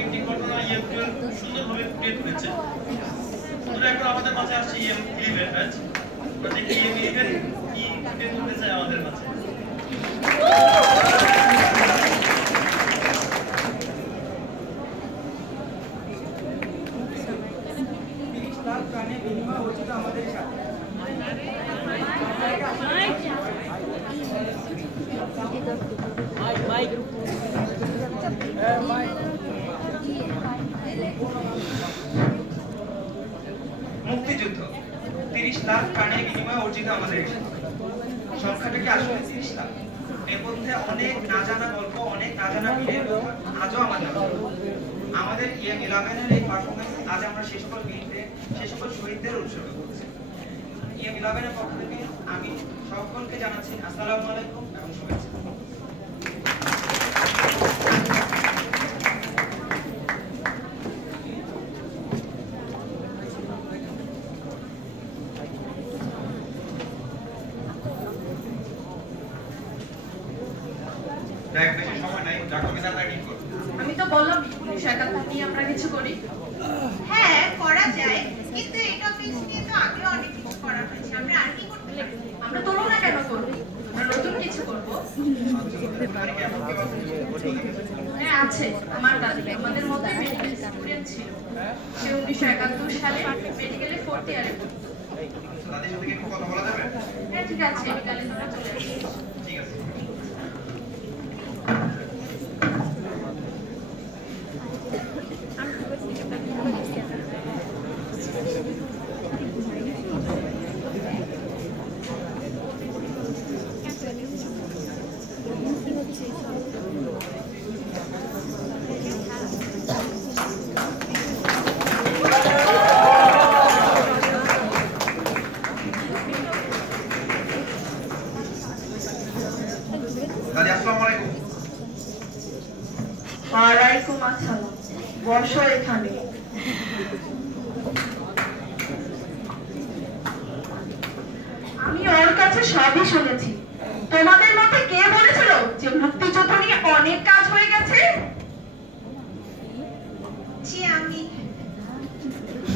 একটি ঘটনা ইএম-12 সুন্দরভাবে ফুটিয়ে তুলেছে। বন্ধুরা, এখন আমাদের মাঝে আসছে ইএম-11 ব্যাচ। আমরা দেখি ইএম-11 কি ফুটিয়ে তুলতে চাই আমাদের মাঝে। প্রাণে বিনিময় উচিত আমাদের সাথে। মুক্তিযুদ্ধ 30 লাখ প্রাণের বিনিময়ে অর্জিত আমাদের সংখ্যাটা কি আসলে 30 লাখ? এর মধ্যে অনেক না জানা গল্প, অনেক না জানা বীরের কথা আজও আমাদের ইএম-11 এর এই পারফরম্যান্স আজ আমরা সেই সকল বীরদের, সেই সকল শহীদদের উৎসর্গ করছি। ইএম-11 এর পক্ষ থেকে আমি সকলকে জানাচ্ছি আসসালামু আলাইকুম এবং শুভেচ্ছা। আমি তো বললাম সেখানে নিয়ে আমরা কিছু করি। হ্যাঁ, করা যায়, কিন্তু এই টপিক নিয়ে তো আগে অনেক কিছু করা হয়েছে। আমরা আর কি করতে পারি? আমরা তুলনা কেন করব? আমরা নতুন কিছু করব। হ্যাঁ, আছে। আমার দাদি আমাদের মধ্যে মেডিকেল স্টুডেন্ট ছিল। সে 1971 সালে মেডিকেলে 4th ইয়ারে পড়তো। তাদের সাথে কি কথা বলা যাবে? হ্যাঁ, ঠিক আছে, বিকালে তোমরা চলে আসো। ঠিক আছে। ওয়ালাইকুম আসসালাম। বসো এখানে। আমি ওর কাছে সবই শুনেছি। তোমাদের মতে কে বলেছিল যে মুক্তিযুদ্ধ নিয়ে অনেক কাজ হয়ে গেছে? জি, আমি।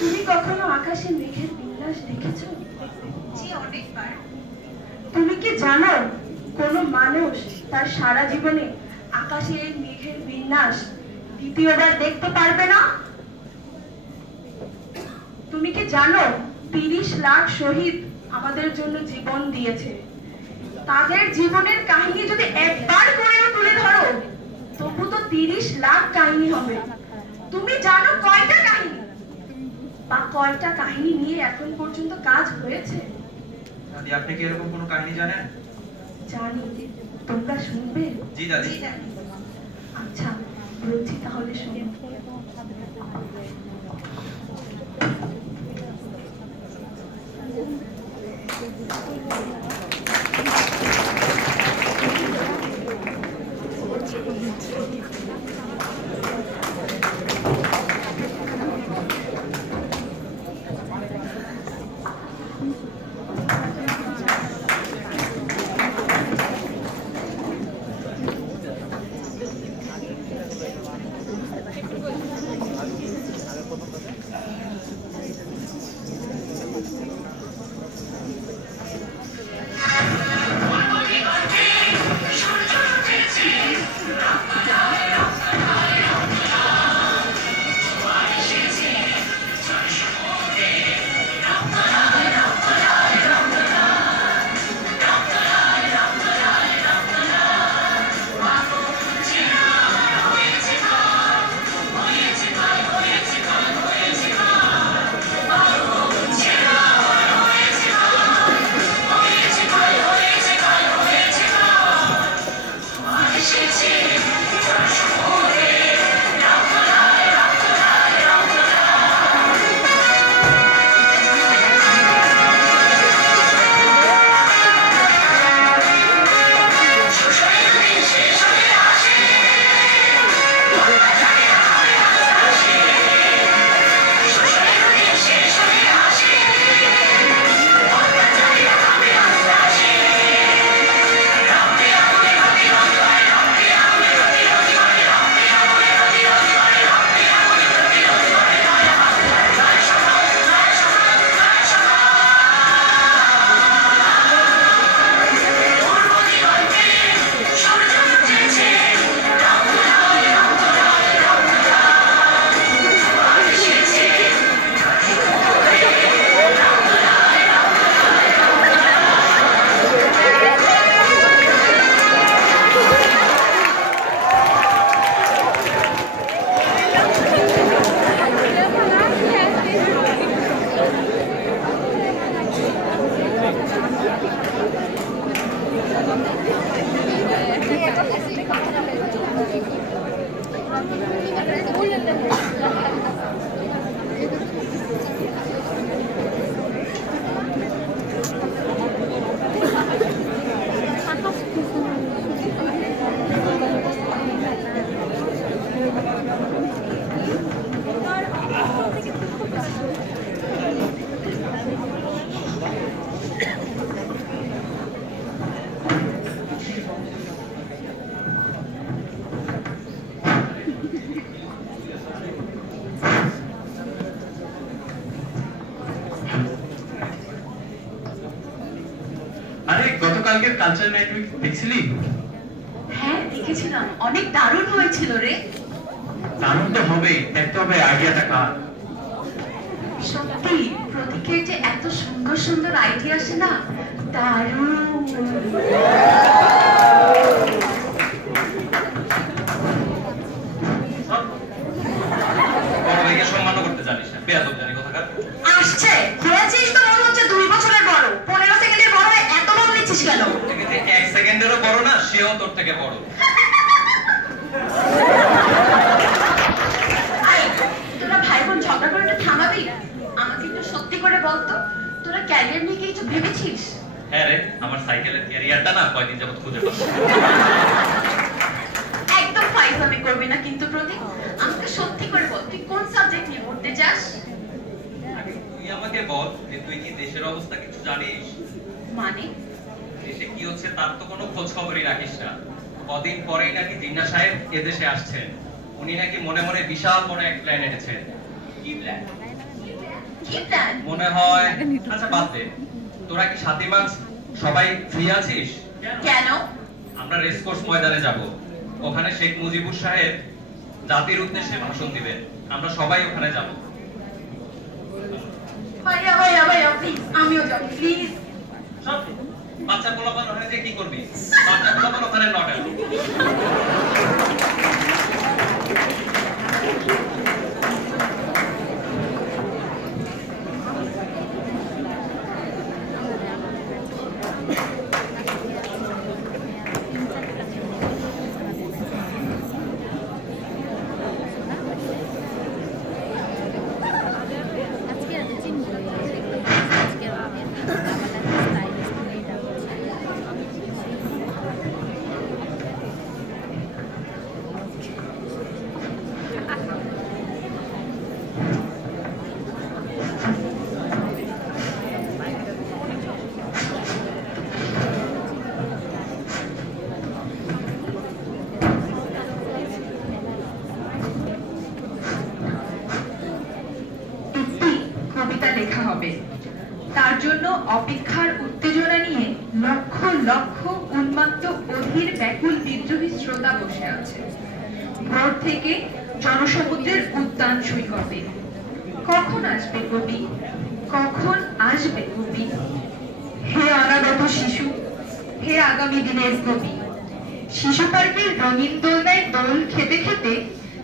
তুমি কখনো আকাশে মেঘের বিন্যাস দেখেছো? জি, অনেকবার। তুমি কি জানো কোন মানুষ তার সারা জীবনে আকাশে মেঘের বিন্যাস দ্বিতীয়বার দেখতে পারবে না? তুমি কি জানো 30 লাখ শহীদ আমাদের জন্য জীবন দিয়েছে? তাদের জীবনের কাহিনী যদি একবার করেও তুলে ধরো তবু তো 30 লাখ কাহিনী হবে। তুমি জানো কয়টা কাহিনী বা কয়টা কাহিনী নিয়ে এখন পর্যন্ত কাজ হয়েছে? দাদি, আপনি কি এরকম কোনো কাহিনী জানেন? জানি। তোমরা শুনবে? জি দাদি। আচ্ছা, বলছি তাহলে শুনো। গতকালকের কালচার নাইট উইক দেখছিলি? হ্যাঁ দেখেছিলাম, অনেক দারুণ হয়েছিল রে। দারুণ তো হবেই, দেখতে হবে আইডিয়াটা কার। সত্যি প্রতীকের যে এত সুন্দর সুন্দর আইডিয়া আসে না, দারুণ। সম্মান করতে জানিস না, বেয়াদব জানি কোথাকার। আসছে হয়েছিস তো মনে হচ্ছে 2 বছরের বড়, 15 সেকেন্ডের বড়, এত বড় নিচ্ছিস কেন? 1 সেকেন্ডেরও বড় না, সেও তোর থেকে বড়। তোরা ভাই বোন ঝগড়া করে একটু থামাবি? আমাকে একটু সত্যি করে বলতো, তোরা ক্যারিয়ার নিয়ে কিছু ভেবেছিস? হ্যাঁ রে, আমার সাইকেলের ক্যারিয়ারটা না কয়দিন যাবত খুঁজে পাচ্ছি। একদম ফাইজলামি করবি না কিন্তু প্রতীক, আমাকে সত্যি করে বল তুই কোন সাবজেক্ট নিয়ে পড়তে চাস? তুই আমাকে বল যে তুই কি দেশের অবস্থা কিছু জানিস? মানে দেশে কি হচ্ছে তার তো কোনো খোঁজ খবরই রাখিস না। কদিন পরেই নাকি জিন্না সাহেব এদেশে আসছেন। উনি নাকি মনে মনে বিশাল বড় এক প্ল্যান এনেছেন। কি প্ল্যান? কি প্ল্যান? মনে হয়, আচ্ছা বাদ দে, তোরা কি 7 মার্চ সবাই ফ্রি আছিস? কেন? আমরা রেসকোর্স ময়দানে যাব। ওখানে শেখ মুজিবুর সাহেব জাতির উদ্দেশ্যে ভাষণ দিবেন, আমরা সবাই ওখানে যাব। ভাইয়া ভাইয়া ভাইয়া প্লিজ, আমিও যাব প্লিজ। সব বাচ্চা পোলাপান ওখানে যে কি করবি? বাচ্চা পোলাপান ওখানে নট অ্যালাউড। তার জন্য অপেক্ষার উত্তেজনা নিয়ে লক্ষ লক্ষ উন্মত্ত অধীর ব্যাকুল বিদ্রোহী শ্রোতা বসে আছে। ভোর থেকে জনসমুদ্রের উদ্যান সৈকতে কখন আসবে কবি, কখন আসবে কবি? হে অনাগত শিশু, হে আগামী দিনের কবি, শিশু পার্কের রঙিন দোলনায় দোল খেতে খেতে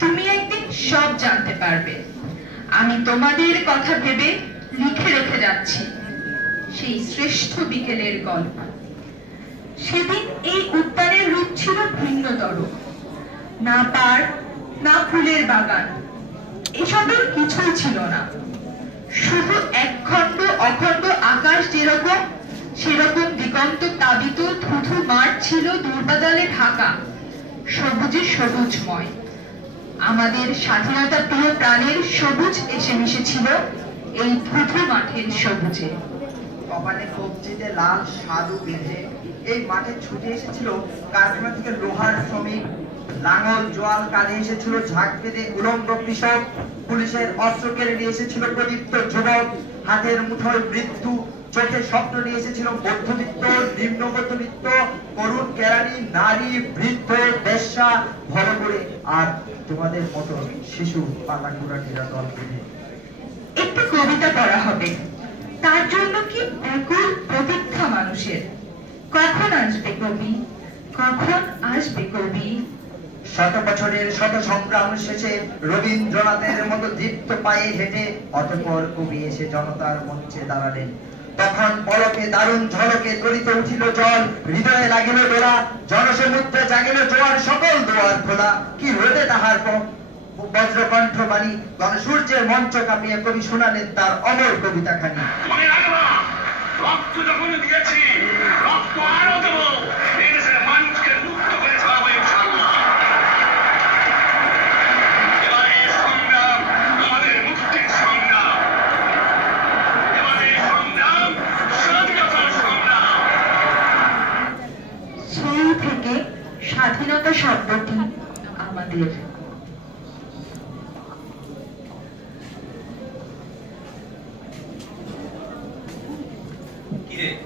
তুমি একদিন সব জানতে পারবে। আমি তোমাদের কথা ভেবে লিখে রেখে যাচ্ছি সেই শ্রেষ্ঠ বিকেলের গল্প। সেদিন এই উদ্যানের রূপ ছিল ভিন্নতর। না পার্ক, না ফুলের বাগান, এসবের কিছুই ছিল না। শুধু একখণ্ড অখণ্ড আকাশ যেরকম, সেরকম দিগন্ত তাবিত থুথু মাঠ ছিল দুর্বাদলে ঢাকা, সবুজে সবুজময়। আমাদের স্বাধীনতা প্রিয় প্রাণের সবুজ এসে মিশেছিল এই থুথু মাঠের সবুজে। কপালে কবজিতে লাল সাধু বেঁধে এই মাঠে ছুটে এসেছিল কারখানা থেকে লোহার শ্রমিক, লাঙল জোয়াল কাঁধে এসেছিল ঝাঁক বেঁধে উলঙ্গ কৃষক, পুলিশের অস্ত্র কেড়ে নিয়ে এসেছিল প্রদীপ্ত যুবক, হাতের মুঠোয় মৃত্যু, চোখে স্বপ্ন নিয়ে এসেছিল মধ্যবিত্ত, নিম্ন মধ্যবিত্ত, করুণ কেরানি, নারী, বৃদ্ধ, বেশ্যা, ভর করে, আর তোমাদের মতো শিশু পাতা কুড়াটিরা দল বেঁধে। একটু কবিতা পড়া হবে, তার জন্য কি ব্যাকুল প্রতীক্ষা মানুষের। কখন আসবে কবি, কখন আসবে কবি? শত বছরের শত সংগ্রাম শেষে রবীন্দ্রনাথের মতো দীপ্ত পায়ে হেঁটে অতঃপর কবি এসে জনতার মঞ্চে দাঁড়ালেন। তখন পলকে দারুণ ঝলকে তরিতে উঠিল জল, হৃদয়ে লাগিল ডোরা, জনসমুদ্রে জাগিল জোয়ার, সকল দুয়ার খোলা। কি রোদে তাহার বজ্রকণ্ঠ বাণী গণসূর্যের মঞ্চ কাঁপিয়ে কবি শোনালেন তার অমর কবিতা খানি। মনে রাখবা, রক্ত যখন দিয়েছি, রক্ত আরো দেবো, এদেশের মানুষকে মুক্ত করে ছাড়াবো ইনশাআল্লাহ। এবারে সংগ্রাম আমাদের মুক্তির সংগ্রাম, এবারে সংগ্রাম স্বাধীনতার সংগ্রাম। সেই থেকে স্বাধীনতা শব্দটি আমাদের।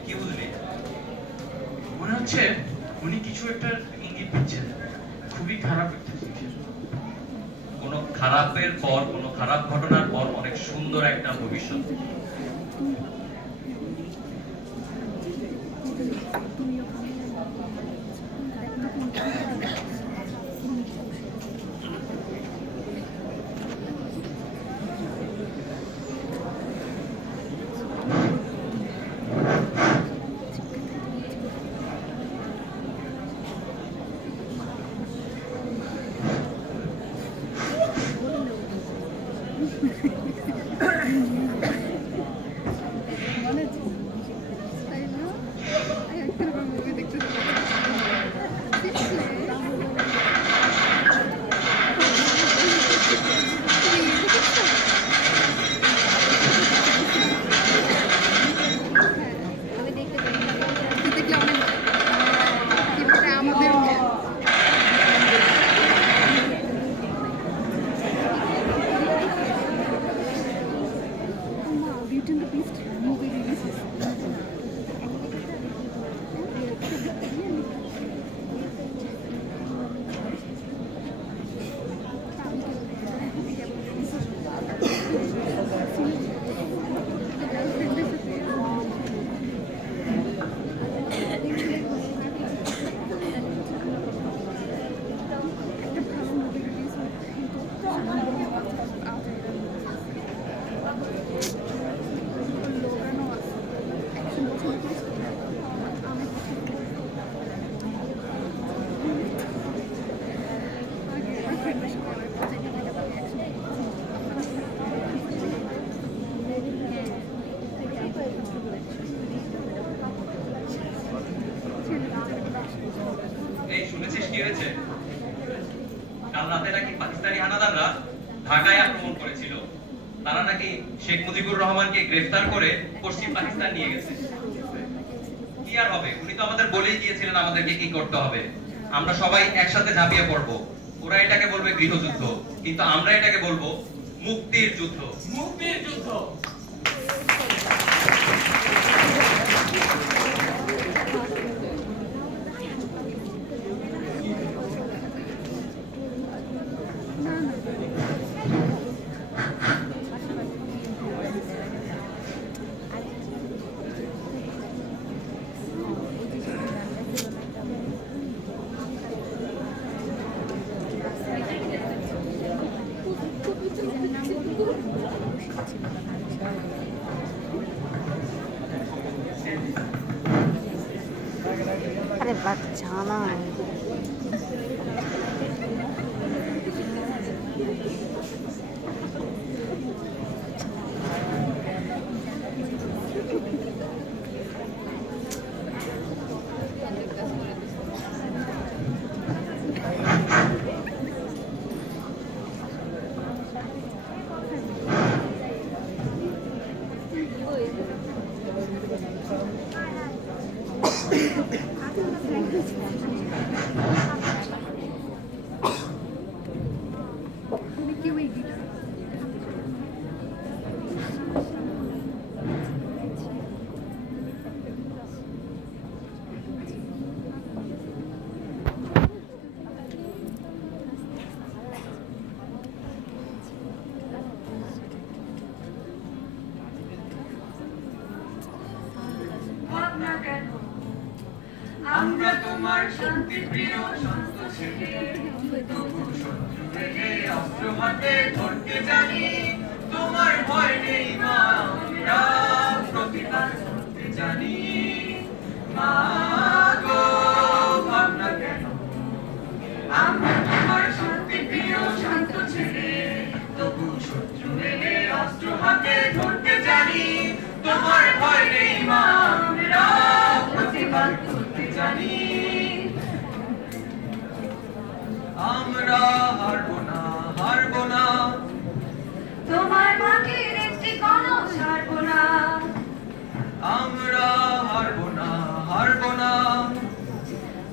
কি বুঝলি? মনে হচ্ছে উনি কিছু একটা ইঙ্গিত দিচ্ছেন, খুবই খারাপ একটা জিনিস। কোনো খারাপের পর, কোনো খারাপ ঘটনার পর অনেক সুন্দর একটা ভবিষ্যৎ। ঢাকায় আক্রমণ করেছিল। তারা নাকি শেখ মুজিবুর রহমানকে গ্রেফতার করে পশ্চিম পাকিস্তান নিয়ে গেছে। কি আর হবে, উনি তো আমাদের বলেই দিয়েছিলেন আমাদেরকে কি করতে হবে। আমরা সবাই একসাথে ঝাঁপিয়ে পড়ব। ওরা এটাকে বলবে গৃহযুদ্ধ, কিন্তু আমরা এটাকে বলবো মুক্তির যুদ্ধ। মুক্তির যুদ্ধ। अरे बचाना আমরা তোমার শান্তি প্রিয় শান্ত ছেলে, তবু শত্রু থেকে অস্ত্র হাতে ধরতে জানি, তোমার ভয় নেই মা, আমরা প্রতিবাদ করতে জানি। মা গো ভাবনা কেন, আমরা তোমার শান্তি প্রিয় শান্ত ছেলে, আমরা হারবো না, হারবো না। তোমার মাটির একটি কণাও ছাড়বো না। আমরা হারবো না, হারবো না।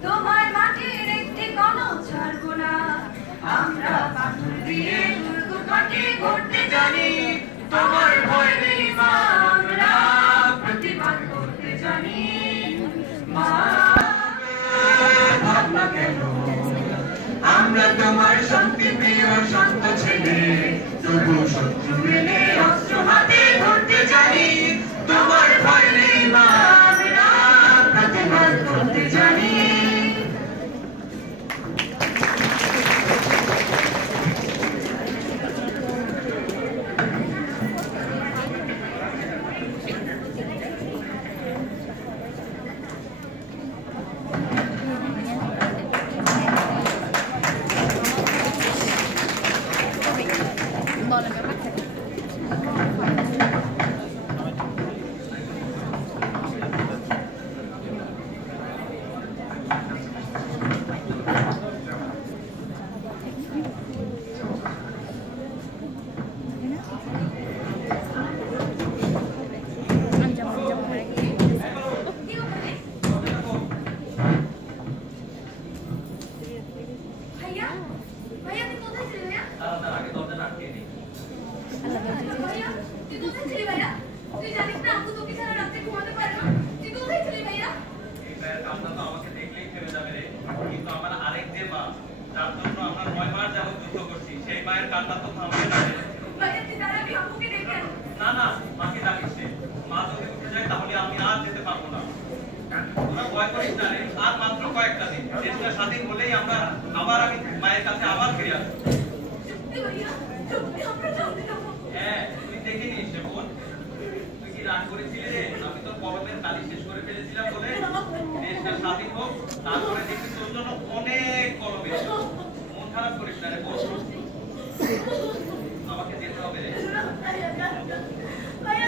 তোমার মাটির একটি কণাও ছাড়বো না। আমরা পাথর দিয়ে দুর্গ কাটে করতে জানি, তোমার ভয় নেই মা, আমরা প্রতিবাদ করতে জানি। মা ভাবনা কেন, আমরা তোমার শান্তি প্রিয় শান্ত ছেলে, তবু শত্রু এলে অস্ত্র হাতে ধরতে জানি। তোমার ভয় নেই মা, আমরা প্রতিবাদ করতে জানি। ভাইয়া, ভাইয়া তুই কোথায় ছিলি ভাইয়া? তার আগে দরজা আটকে নেই। ভাইয়া, তুই কোথায় ছিলি ভাইয়া? তুই জানিস না আব্বু তোকে ছাড়া রাতে ঘুমাতে পারে না। তুই কোথায় ছিলি ভাইয়া? এই ভাইয়ের কান্না তো আমাকে দেখলেই থেমে যাবে রে, কিন্তু আমার আরেক যে মা, যার জন্য আমরা 9 মাস যাবত যুদ্ধ করছি, সেই মায়ের কান্না তো থামবে না রে। ভাইয়া তুই তার আগে আব্বুকে ডেকে আন। না না, মাকে ডাকিস নে। মা যদি উঠে যায় তাহলে আমি আর যেতে পারবো না। তোরা ভয় করিস না রে, আর মাত্র কয়েকটা দিন। দেশটা স্বাধীন হলেই আমি মায়ের কাছে আবার ফিরে আসবো। সত্যি ভাইয়া, সত্যি আমরা জলদি যাবো। হ্যাঁ, তুই দেখে নিস রে বোন। তুই কি রাগ করেছিলি রে? আমি তো কলমের কালি শেষ করে ফেলেছিলাম বলে দেশটা স্বাধীন হোক, তারপরে দেখি তোর জন্য অনেক কলম এসেছে। মন খারাপ করিস না রে বোন। আমাকে যেতে হবে রে। ভাইয়া, ভাইয়া, ভাইয়া,